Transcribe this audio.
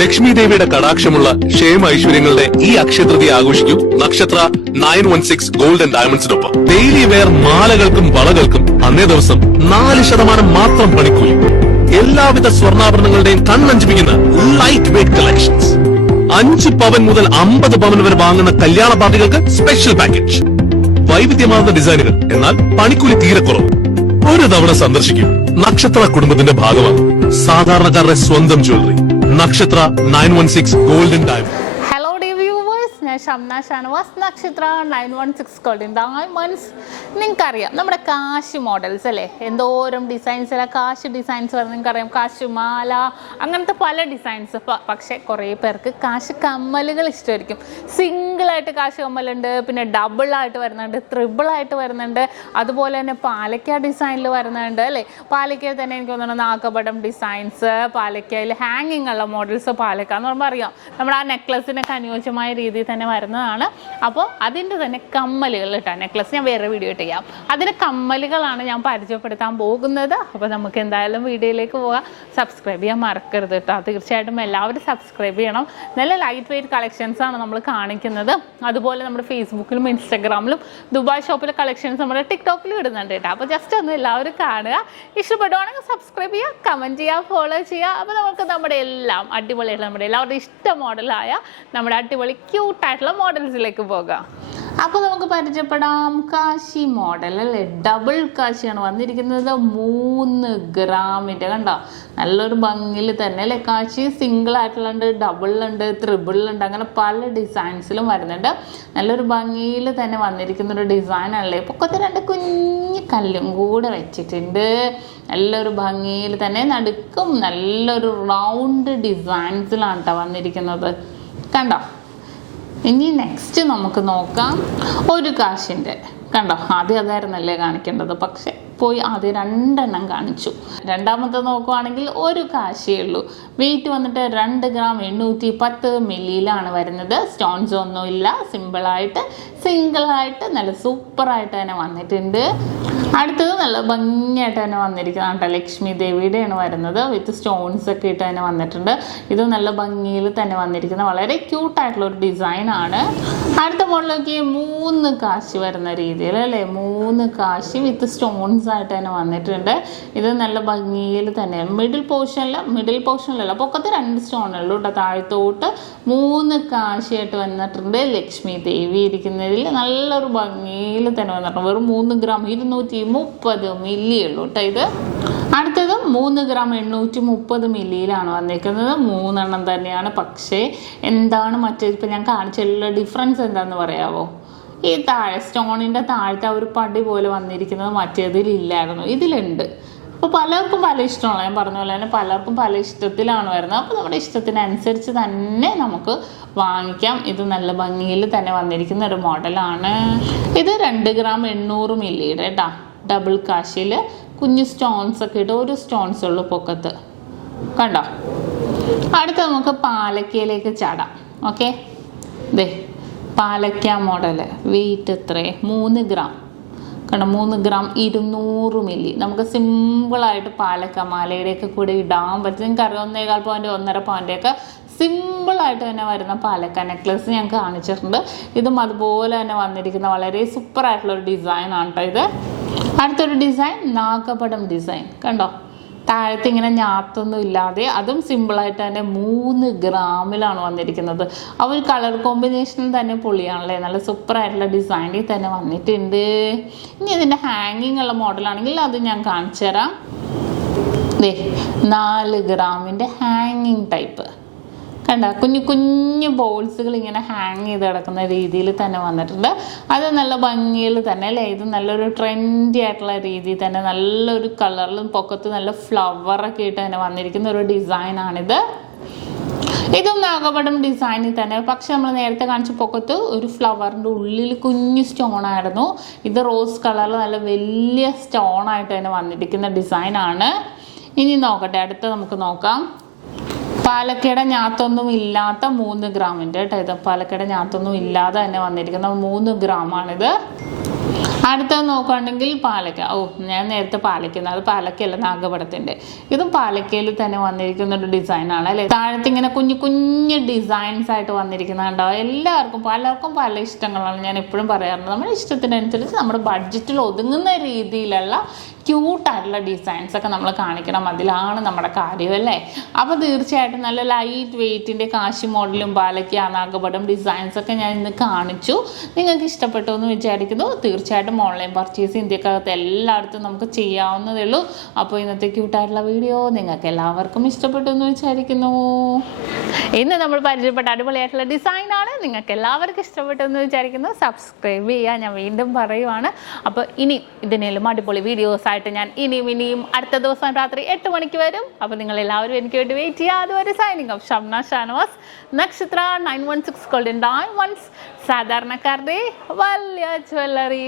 ലക്ഷ്മി ദേവിയുടെ കടാക്ഷമുള്ള ക്ഷേമ ഐശ്വര്യങ്ങളുടെ ഈ അക്ഷയതൃതി ആഘോഷിക്കൂ നക്ഷത്ര 916 ഗോൾഡ് ആൻഡ് ഡയമണ്ട്സിനൊപ്പം. ഡെയിലി വെയർ മാലകൾക്കും വളകൾക്കും അന്നേ ദിവസം 4% മാത്രം പണിക്കൂലി. എല്ലാവിധ സ്വർണ്ണാഭരണങ്ങളുടെയും കണ്ണഞ്ചിപ്പിക്കുന്ന ലൈറ്റ് വെയ്റ്റ് കളക്ഷൻസ്. 5 പവൻ മുതൽ 50 പവൻ വരെ വാങ്ങുന്ന കല്യാണ പാർട്ടികൾക്ക് സ്പെഷ്യൽ പാക്കേജ്. വൈവിധ്യമാർന്ന ഡിസൈനുകൾ, എന്നാൽ പണിക്കൂലി തീരെ കുറവ്. ഒരു തവണ സന്ദർശിക്കും. നക്ഷത്ര കുടുംബത്തിന്റെ ഭാഗമാണ് സാധാരണക്കാരുടെ സ്വന്തം ജ്വല്ലറി നക്ഷത്ര 916 golden diamond. Hello D viewers, ഞാൻ ഷംന ഷാനവാസ്. നക്ഷത്ര 916 ഗോൾഡൻ ഡയമണ്ട്സ്. നിങ്ങൾക്കറിയാം നമ്മുടെ കാശ് മോഡൽസ് അല്ലേ, എന്തോരം ഡിസൈൻസ് അല്ല, കാശ് ഡിസൈൻസ് വരുന്നത് നിങ്ങൾക്കറിയാം. കാശ് മാല, അങ്ങനത്തെ പല ഡിസൈൻസ്. പക്ഷേ കുറേ പേർക്ക് കാശ് കമ്മലുകൾ ഇഷ്ടമായിരിക്കും. സിംഗിളായിട്ട് കാശ് കമ്മലുണ്ട്, പിന്നെ ഡബിളായിട്ട് വരുന്നുണ്ട്, ട്രിബിളായിട്ട് വരുന്നുണ്ട്, അതുപോലെ തന്നെ പാലക്ക ഡിസൈനിൽ വരുന്നുണ്ട് അല്ലേ. പാലക്കയിൽ തന്നെ എനിക്ക് തോന്നുന്നു നാഗപടം ഡിസൈൻസ്, പാലക്കയിൽ ഹാങ്ങിങ് ഉള്ള മോഡൽസ്. പാലക്ക എന്ന് പറയുമ്പോൾ അറിയാം, നമ്മുടെ ആ നെക്ലസിനൊക്കെ അനുയോജ്യമായ രീതിയിൽ തന്നെ വരുന്നതാണ്. അപ്പോൾ അതിൻ്റെ തന്നെ കമ്മലുകൾ കേട്ടോ. നെക്ലസ് ഞാൻ വേറെ വീഡിയോ ചെയ്യാം. അതിൻ്റെ കമ്മലുകളാണ് ഞാൻ പരിചയപ്പെടുത്താൻ പോകുന്നത്. അപ്പോൾ നമുക്ക് എന്തായാലും വീഡിയോയിലേക്ക് പോകാം. സബ്സ്ക്രൈബ് ചെയ്യാൻ മറക്കരുത് കേട്ടോ. തീർച്ചയായിട്ടും എല്ലാവരും സബ്സ്ക്രൈബ് ചെയ്യണം. നല്ല ലൈറ്റ് വെയ്റ്റ് കളക്ഷൻസ് ആണ് നമ്മൾ കാണിക്കുന്നത്. അതുപോലെ നമ്മുടെ ഫേസ്ബുക്കിലും ഇൻസ്റ്റാഗ്രാമിലും ദുബായ് ഷോപ്പിലെ കളക്ഷൻസ് നമ്മുടെ ടിക്ടോക്കിലും ഇടുന്നുണ്ട് കേട്ടോ. അപ്പോൾ ജസ്റ്റ് ഒന്ന് എല്ലാവരും കാണുക. ഇഷ്ടപ്പെടുവാണെങ്കിൽ സബ്സ്ക്രൈബ് ചെയ്യുക, കമൻറ്റ് ചെയ്യുക, ഫോളോ ചെയ്യുക. അപ്പോൾ നമുക്ക് നമ്മുടെ എല്ലാം അടിപൊളിയായിട്ടുള്ള നമ്മുടെ എല്ലാവരുടെ ഇഷ്ട മോഡലായ നമ്മുടെ അടിപൊളി ക്യൂട്ടായിട്ടുള്ള മോഡൽസിലേക്ക് പോകാം. അപ്പോൾ നമുക്ക് പരിചയപ്പെടാം കാശി മോഡൽ അല്ലേ. ഡബിൾ കാശിയാണ് വന്നിരിക്കുന്നത്. 3 ഗ്രാമിൻ്റെ കണ്ടോ, നല്ലൊരു ഭംഗിയിൽ തന്നെ അല്ലേ. കാശി സിംഗിൾ ആയിട്ടുള്ളുണ്ട്, ഡബിളുണ്ട്, ട്രിബിളുണ്ട്, അങ്ങനെ പല ഡിസൈൻസിലും വരുന്നുണ്ട്. നല്ലൊരു ഭംഗിയിൽ തന്നെ വന്നിരിക്കുന്ന ഒരു ഡിസൈനാണല്ലേ. പൊക്കത്തെ 2 കുഞ്ഞു കല്ലും കൂടെ വെച്ചിട്ടുണ്ട്. നല്ലൊരു ഭംഗിയിൽ തന്നെ നടുക്കും നല്ലൊരു റൗണ്ട് ഡിസൈൻസിലാണ് കേട്ടോ വന്നിരിക്കുന്നത്. കണ്ടോ. ഇനി നെക്സ്റ്റ് നമുക്ക് നോക്കാം ഒരു കാശിൻ്റെ. കണ്ടോ, ആദ്യം അതായിരുന്നല്ലേ കാണിക്കേണ്ടത്, പക്ഷെ പോയി ആദ്യം 2 എണ്ണം കാണിച്ചു. രണ്ടാമത്തെ നോക്കുവാണെങ്കിൽ ഒരു കാശേ ഉള്ളൂ. വെയിറ്റ് വന്നിട്ട് 2 ഗ്രാം 810 മില്ലിയിലാണ് വരുന്നത്. സ്റ്റോൺസ് ഒന്നുമില്ല, സിമ്പിളായിട്ട് സിംഗിളായിട്ട് നല്ല സൂപ്പറായിട്ട് തന്നെ വന്നിട്ടുണ്ട്. അടുത്തത് നല്ല ഭംഗിയായിട്ട് തന്നെ വന്നിരിക്കുന്നതാണ് കേട്ടോ. ലക്ഷ്മി ദേവിയുടെയാണ് വരുന്നത്. വിത്ത് സ്റ്റോൺസ് ഒക്കെ ഇട്ട് തന്നെ വന്നിട്ടുണ്ട്. ഇത് നല്ല ഭംഗിയിൽ തന്നെ വന്നിരിക്കുന്ന വളരെ ക്യൂട്ടായിട്ടുള്ള ഒരു ഡിസൈനാണ്. അടുത്ത മോഡലിലേക്ക് 3 കാശ് വരുന്ന രീതിയിൽ അല്ലേ. 3 കാശ് വിത്ത് സ്റ്റോൺസ് ആയിട്ട് തന്നെ വന്നിട്ടുണ്ട്. ഇത് നല്ല ഭംഗിയിൽ തന്നെ മിഡിൽ പോർഷനിലല്ല, പൊക്കത്ത് 2 സ്റ്റോണുള്ളൂ കേട്ടോ. താഴത്തോട്ട് 3 കാശിയായിട്ട് വന്നിട്ടുണ്ട്. ലക്ഷ്മി ദേവി ഇരിക്കുന്നതിൽ നല്ലൊരു ഭംഗിയിൽ തന്നെ വന്നിട്ടുണ്ട്. വെറും 3 ഗ്രാം 230 മില്ലി ഉള്ളൂ കേട്ടോ ഇത്. അടുത്തത് 3 ഗ്രാം 830 മില്ലിയിലാണ് വന്നിരിക്കുന്നത്. 3 എണ്ണം തന്നെയാണ്. പക്ഷേ എന്താണ് മറ്റേ ഇപ്പം ഞാൻ കാണിച്ചുള്ള ഡിഫറൻസ് എന്താണെന്ന് പറയാമോ? ഈ സ്റ്റോണിൻ്റെ താഴത്തെ ഒരു പടി പോലെ വന്നിരിക്കുന്നത് മറ്റേതിലില്ലായിരുന്നു, ഇതിലുണ്ട്. അപ്പോൾ പലർക്കും പല ഇഷ്ടമാണ്. ഞാൻ പറഞ്ഞ പോലെ തന്നെ പലർക്കും പല ഇഷ്ടത്തിലാണ് വരുന്നത്. അപ്പോൾ നമ്മുടെ ഇഷ്ടത്തിനനുസരിച്ച് തന്നെ നമുക്ക് വാങ്ങിക്കാം. ഇത് നല്ല ഭംഗിയിൽ തന്നെ വന്നിരിക്കുന്ന ഒരു മോഡലാണ്. ഇത് 2 ഗ്രാം 800 മില്ലിയുടെ കേട്ടോ. ഡബിൾ കാശിൽ കുഞ്ഞു സ്റ്റോൺസ് ഒക്കെ ഇട്ട്, ഒരു സ്റ്റോൺസ് ഉള്ളൂ പൊക്കത്ത്. കണ്ടോ. അടുത്ത നമുക്ക് പാലക്കയിലേക്ക് ചാടാം. ഓക്കെ, ദേ പാലക്ക മോഡൽ. വെയിറ്റ് എത്ര? 3 ഗ്രാം. കണ്ടോ, 3 ഗ്രാം 200 മില്ലി. നമുക്ക് സിമ്പിളായിട്ട് പാലക്ക മാലയുടെയൊക്കെ കൂടെ ഇടാൻ പറ്റും. നിങ്ങൾക്ക് അറിയാം, 1.25 പവൻ്റെ 1.5 പവൻ്റെയൊക്കെ സിമ്പിളായിട്ട് തന്നെ വരുന്ന പാലക്ക നെക്ലസ് ഞാൻ കാണിച്ചിട്ടുണ്ട്. ഇതും അതുപോലെ തന്നെ വന്നിരിക്കുന്ന വളരെ സൂപ്പറായിട്ടുള്ളൊരു ഡിസൈനാണ് കേട്ടോ ഇത്. അടുത്തൊരു ഡിസൈൻ നാഗപടം ഡിസൈൻ. കണ്ടോ, താഴത്ത് ഇങ്ങനെ ഞാത്തൊന്നും ഇല്ലാതെ, അതും സിമ്പിളായിട്ട് തന്നെ 3 ഗ്രാമിലാണ് വന്നിരിക്കുന്നത്. ആ ഒരു കളർ കോമ്പിനേഷൻ തന്നെ പൊളിയാണല്ലേ. നല്ല സൂപ്പറായിട്ടുള്ള ഡിസൈനിൽ തന്നെ വന്നിട്ടുണ്ട്. ഇനി ഇതിൻ്റെ ഹാങ്ങിങ് ഉള്ള മോഡലാണെങ്കിൽ അത് ഞാൻ കാണിച്ചു തരാം. 4 ഗ്രാമിൻ്റെ ഹാങ്ങിങ് ടൈപ്പ്. കണ്ട, കുഞ്ഞു കുഞ്ഞു ബോൾസുകൾ ഇങ്ങനെ ഹാങ് ചെയ്ത് കിടക്കുന്ന രീതിയിൽ തന്നെ വന്നിട്ടുണ്ട്. അത് നല്ല ഭംഗിയിൽ തന്നെ അല്ലേ. ഇത് നല്ലൊരു ട്രെൻഡി ആയിട്ടുള്ള രീതിയിൽ തന്നെ നല്ലൊരു കളറിലും പൊക്കത്ത് നല്ല ഫ്ലവറൊക്കെ ഇട്ട് തന്നെ വന്നിരിക്കുന്ന ഒരു ഡിസൈനാണിത്. ഇതും നാഗപടം ഡിസൈനിൽ തന്നെ. പക്ഷെ നമ്മൾ നേരത്തെ കാണിച്ച പൊക്കത്ത് ഒരു ഫ്ലവറിൻ്റെ ഉള്ളിൽ കുഞ്ഞു സ്റ്റോണായിരുന്നു. ഇത് റോസ് കളറിൽ നല്ല വലിയ സ്റ്റോണായിട്ട് തന്നെ വന്നിരിക്കുന്ന ഡിസൈനാണ്. ഇനി നോക്കട്ടെ, അടുത്ത നമുക്ക് നോക്കാം. പാലക്കയുടെ ഞാത്തൊന്നും ഇല്ലാത്ത 3 ഗ്രാമിൻ്റെ കേട്ടോ. ഇത് പാലക്കയുടെ ഞാത്തൊന്നും ഇല്ലാതെ തന്നെ വന്നിരിക്കുന്ന 3 ഗ്രാമാണിത്. അടുത്തത് നോക്കുകയാണെങ്കിൽ പാലക്ക. ഞാൻ നേരത്തെ പാലയ്ക്കുന്ന അത് പാലക്കയല്ല, നാഗപടത്തിൻ്റെ. ഇതും പാലക്കയിൽ തന്നെ വന്നിരിക്കുന്ന ഒരു ഡിസൈനാണ് അല്ലേ. താഴത്ത് ഇങ്ങനെ കുഞ്ഞു കുഞ്ഞു ഡിസൈൻസ് ആയിട്ട് വന്നിരിക്കുന്നുണ്ടാവും. എല്ലാവർക്കും പലർക്കും പല ഇഷ്ടങ്ങളാണ്. ഞാൻ എപ്പോഴും പറയാറുണ്ട്, നമ്മുടെ ഇഷ്ടത്തിനനുസരിച്ച് നമ്മുടെ ബഡ്ജറ്റിൽ ഒതുങ്ങുന്ന രീതിയിലുള്ള ക്യൂട്ടായിട്ടുള്ള ഡിസൈൻസ് ഒക്കെ നമ്മൾ കാണിക്കണം. അതിലാണ് നമ്മുടെ കാര്യം അല്ലേ. അപ്പോൾ തീർച്ചയായിട്ടും നല്ല ലൈറ്റ് വെയ്റ്റിൻ്റെ കാശി മോഡലും പാലക്ക നാഗപടം ഡിസൈൻസൊക്കെ ഞാൻ ഇന്ന് കാണിച്ചു. നിങ്ങൾക്ക് ഇഷ്ടപ്പെട്ടു എന്ന് വിചാരിക്കുന്നു. തീർച്ചയായിട്ടും ഓൺലൈൻ പർച്ചേസ് ഇന്ത്യക്കകത്ത് എല്ലായിടത്തും നമുക്ക് ചെയ്യാവുന്നതേ ഉള്ളൂ. അപ്പോൾ ഇന്നത്തെ ക്യൂട്ടായിട്ടുള്ള വീഡിയോ നിങ്ങൾക്ക് എല്ലാവർക്കും ഇഷ്ടപ്പെട്ടു എന്ന് വിചാരിക്കുന്നു. ഇന്ന് നമ്മൾ പരിചയപ്പെട്ട അടിപൊളിയായിട്ടുള്ള ഡിസൈനാണ്. നിങ്ങൾക്ക് എല്ലാവർക്കും ഇഷ്ടപ്പെട്ടു എന്ന് വിചാരിക്കുന്നു. സബ്സ്ക്രൈബ് ചെയ്യുക, ഞാൻ വീണ്ടും പറയുവാണ്. അപ്പോൾ ഇനി ഇതിനേലും അടിപൊളി വീഡിയോസ് ആയിട്ട് ഞാൻ ഇനിയും അടുത്ത ദിവസം രാത്രി 8 മണിക്ക് വരും. അപ്പോൾ നിങ്ങൾ എല്ലാവരും എനിക്ക് വേണ്ടി വെയിറ്റ് ചെയ്യുക. അതുവരെ സൈനിങ് ഓഫ് ഷംന ഷാനവാസ്, നക്ഷത്ര 916 ഗോൾഡൻ ഡയമണ്ട്സ്, സാധാരണക്കാരുടെ വലിയ ജ്വല്ലറി.